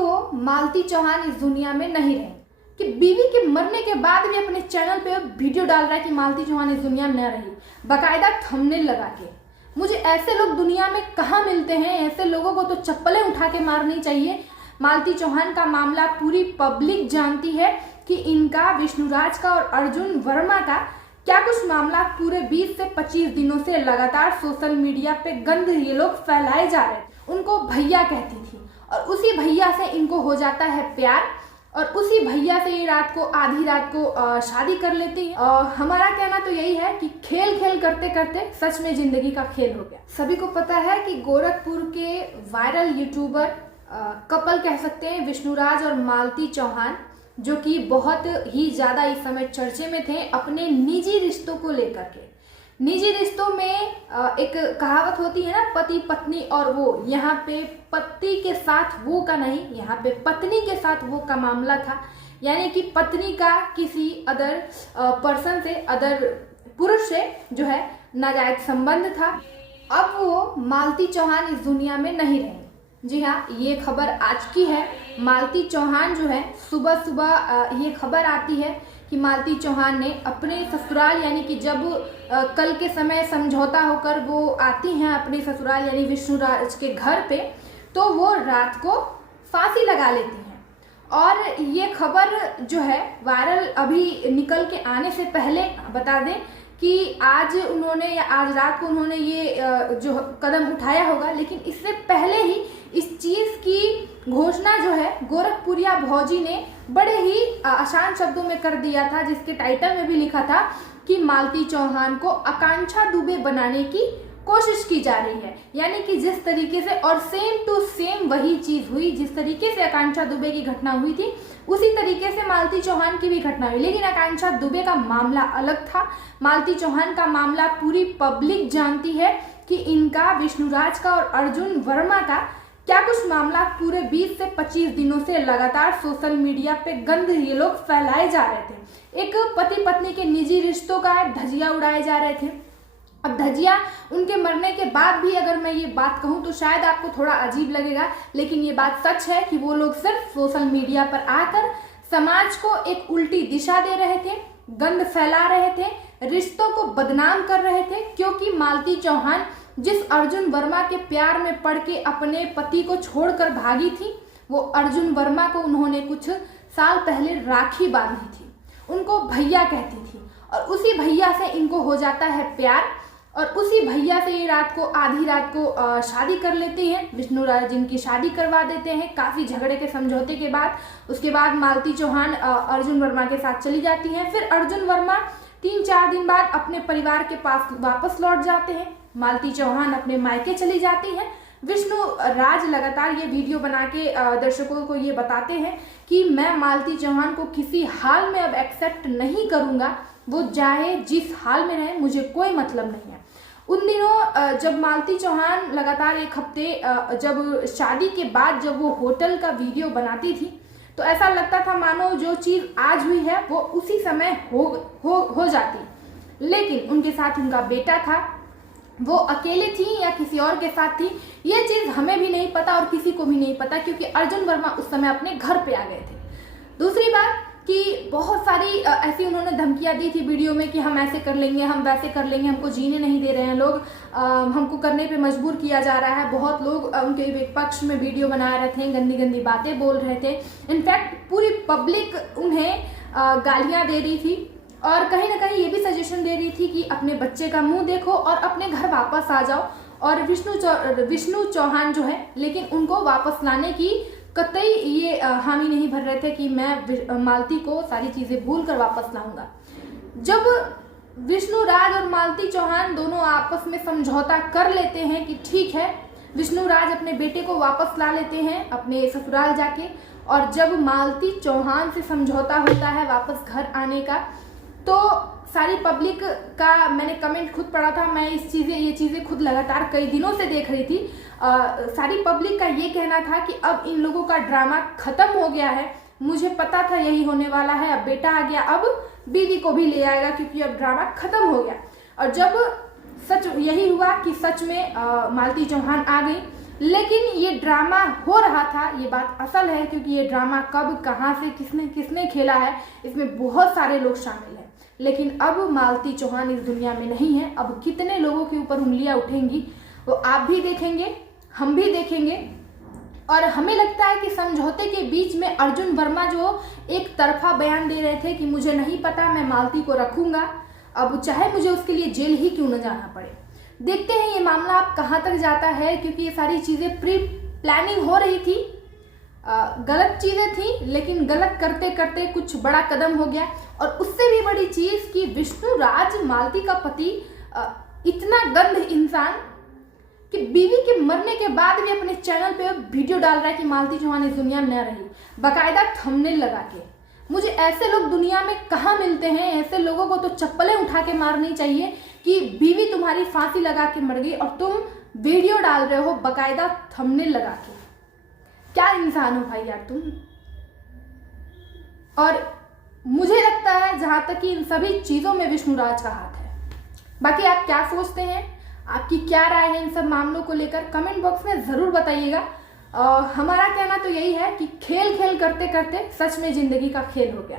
वो मालती चौहान इस दुनिया में नहीं रहे कि बीवी के मरने के बाद भी अपने चैनल पे वीडियो डाल रहा है कि मालती चौहान इस दुनिया में न रही, बाकायदा थंबनेल लगा के। मुझे ऐसे लोग दुनिया में कहाँ मिलते हैं? ऐसे लोगों को तो चप्पलें उठा के मारनी चाहिए। मालती चौहान का मामला पूरी पब्लिक जानती है कि इनका, विष्णुराज का और अर्जुन वर्मा का क्या कुछ मामला पूरे 20 से 25 दिनों से लगातार सोशल मीडिया पे गंद ये लोग फैलाए जा रहे थे। उनको भैया कहती थी और उसी भैया से इनको हो जाता है प्यार और उसी भैया से ये आधी रात को शादी कर लेती है। हमारा कहना तो यही है कि खेल खेल करते करते सच में जिंदगी का खेल हो गया। सभी को पता है कि गोरखपुर के वायरल यूट्यूबर कपल कह सकते हैं, विष्णुराज और मालती चौहान, जो कि बहुत ही ज्यादा इस समय चर्चे में थे अपने निजी रिश्तों को लेकर के। निजी रिश्तों में एक कहावत होती है ना, पति पत्नी और वो। यहाँ पे पति के साथ वो का नहीं, यहाँ पे पत्नी के साथ वो का मामला था। यानी कि पत्नी का किसी अदर पर्सन से, अदर पुरुष से जो है नाजायज संबंध था। अब वो मालती चौहान इस दुनिया में नहीं रहे। जी हाँ, ये खबर आज की है। मालती चौहान जो है, सुबह सुबह ये खबर आती है कि मालती चौहान ने अपने ससुराल, यानी कि जब कल के समय समझौता होकर वो आती हैं अपने ससुराल यानी विष्णुराज के घर पे, तो वो रात को फांसी लगा लेती हैं। और ये खबर जो है वायरल अभी निकल के आने से पहले बता दें कि आज उन्होंने या आज रात को उन्होंने ये जो कदम उठाया होगा, लेकिन इससे पहले ही इस चीज की घोषणा जो है गोरखपुरिया भौजी ने बड़े ही आसान शब्दों में कर दिया था, जिसके टाइटल में भी लिखा था कि मालती चौहान को आकांक्षा दुबे बनाने की कोशिश की जा रही है। यानी कि जिस तरीके से, और सेम टू सेम वही चीज हुई, जिस तरीके से आकांक्षा दुबे की घटना हुई थी उसी तरीके से मालती चौहान की भी घटना हुई। लेकिन आकांक्षा दुबे का मामला अलग था। मालती चौहान का मामला पूरी पब्लिक जानती है कि इनका, विष्णुराज का और अर्जुन वर्मा का क्या कुछ मामला पूरे 20 से 25 दिनों से लगातार सोशल मीडिया पे गंद ये लोग फैलाए जा रहे थे। एक पति पत्नी के निजी रिश्तों का धजिया उड़ाए जा रहे थे। अब धजिया उनके मरने के बाद भी अगर मैं ये बात कहूँ तो शायद आपको थोड़ा अजीब लगेगा, लेकिन ये बात सच है कि वो लोग सिर्फ सोशल मीडिया पर आकर समाज को एक उल्टी दिशा दे रहे थे, गंद फैला रहे थे, रिश्तों को बदनाम कर रहे थे। क्योंकि मालती चौहान जिस अर्जुन वर्मा के प्यार में पड़ के अपने पति को छोड़कर भागी थी, वो अर्जुन वर्मा को उन्होंने कुछ साल पहले राखी बांधी थी, उनको भैया कहती थी और उसी भैया से इनको हो जाता है प्यार और उसी भैया से ये आधी रात को शादी कर लेते हैं। विष्णुराज जिनकी शादी करवा देते हैं काफी झगड़े के समझौते के बाद। उसके बाद मालती चौहान अर्जुन वर्मा के साथ चली जाती हैं। फिर अर्जुन वर्मा 3-4 दिन बाद अपने परिवार के पास वापस लौट जाते हैं। मालती चौहान अपने मायके चली जाती हैं। विष्णुराज लगातार ये वीडियो बना के दर्शकों को ये बताते हैं कि मैं मालती चौहान को किसी हाल में अब एक्सेप्ट नहीं करूंगा, वो चाहे जिस हाल में रहे, मुझे कोई मतलब नहीं है। उन दिनों जब मालती चौहान लगातार एक हफ्ते जब शादी के बाद जब वो होटल का वीडियो बनाती थी, तो ऐसा लगता था मानो जो चीज आज हुई है वो उसी समय हो जाती। लेकिन उनके साथ उनका बेटा था, वो अकेले थी या किसी और के साथ थी, ये चीज हमें भी नहीं पता और किसी को भी नहीं पता, क्योंकि अर्जुन वर्मा उस समय अपने घर पे आ गए थे। दूसरी बात कि बहुत सारी ऐसी उन्होंने धमकियां दी थी वीडियो में कि हम ऐसे कर लेंगे, हम वैसे कर लेंगे, हमको जीने नहीं दे रहे हैं लोग, हमको करने पे मजबूर किया जा रहा है। बहुत लोग उनके पक्ष में वीडियो बना रहे थे, गंदी गंदी बातें बोल रहे थे। इनफैक्ट पूरी पब्लिक उन्हें गालियां दे रही थी और कहीं ना कहीं ये भी सजेशन दे रही थी कि अपने बच्चे का मुंह देखो और अपने घर वापस आ जाओ। और विष्णु चौहान जो है, लेकिन उनको वापस लाने की कतई ये हामी नहीं भर रहे थे कि मैं मालती को सारी चीजें भूल कर वापस लाऊंगा। जब विष्णुराज और मालती चौहान दोनों आपस में समझौता कर लेते हैं कि ठीक है, विष्णुराज अपने बेटे को वापस ला लेते हैं अपने ससुराल जाके, और जब मालती चौहान से समझौता होता है वापस घर आने का, तो सारी पब्लिक का मैंने कमेंट खुद पढ़ा था। मैं ये चीज़ें खुद लगातार कई दिनों से देख रही थी। सारी पब्लिक का ये कहना था कि अब इन लोगों का ड्रामा खत्म हो गया है, मुझे पता था यही होने वाला है, अब बेटा आ गया, अब बीवी को भी ले आएगा क्योंकि अब ड्रामा खत्म हो गया। और जब सच यही हुआ कि सच में मालती चौहान आ गई लेकिन ये ड्रामा हो रहा था, ये बात असल है, क्योंकि ये ड्रामा कब कहाँ से किसने किसने खेला है, इसमें बहुत सारे लोग शामिल हैं। लेकिन अब मालती चौहान इस दुनिया में नहीं है। अब कितने लोगों के ऊपर उंगलियां उठेंगी वो आप भी देखेंगे, हम भी देखेंगे। और हमें लगता है कि समझौते के बीच में अर्जुन वर्मा जो एक तरफा बयान दे रहे थे कि मुझे नहीं पता, मैं मालती को रखूंगा, अब चाहे मुझे उसके लिए जेल ही क्यों न जाना पड़े। देखते हैं ये मामला अब कहाँ तक जाता है, क्योंकि ये सारी चीज़ें प्री प्लानिंग हो रही थी, गलत चीज़ें थी, लेकिन गलत करते करते कुछ बड़ा कदम हो गया। और उससे भी बड़ी चीज़ कि विष्णु राज मालती का पति इतना गंद इंसान कि बीवी के मरने के बाद भी अपने चैनल पे वीडियो डाल रहा है कि मालती चौहान इस दुनिया में न रही, बाकायदा थंबनेल लगा के। मुझे ऐसे लोग दुनिया में कहाँ मिलते हैं? ऐसे लोगों को तो चप्पलें उठा के मारनी चाहिए कि बीवी तुम्हारी फांसी लगा के मर गई और तुम वीडियो डाल रहे हो बाकायदा थंबनेल लगा के। क्या इंसान हो भाई यार तुम। और मुझे लगता है जहां तक कि इन सभी चीजों में विष्णुराज का हाथ है। बाकी आप क्या सोचते हैं, आपकी क्या राय है इन सब मामलों को लेकर, कमेंट बॉक्स में जरूर बताइएगा। हमारा कहना तो यही है कि खेल खेल करते करते सच में जिंदगी का खेल हो गया।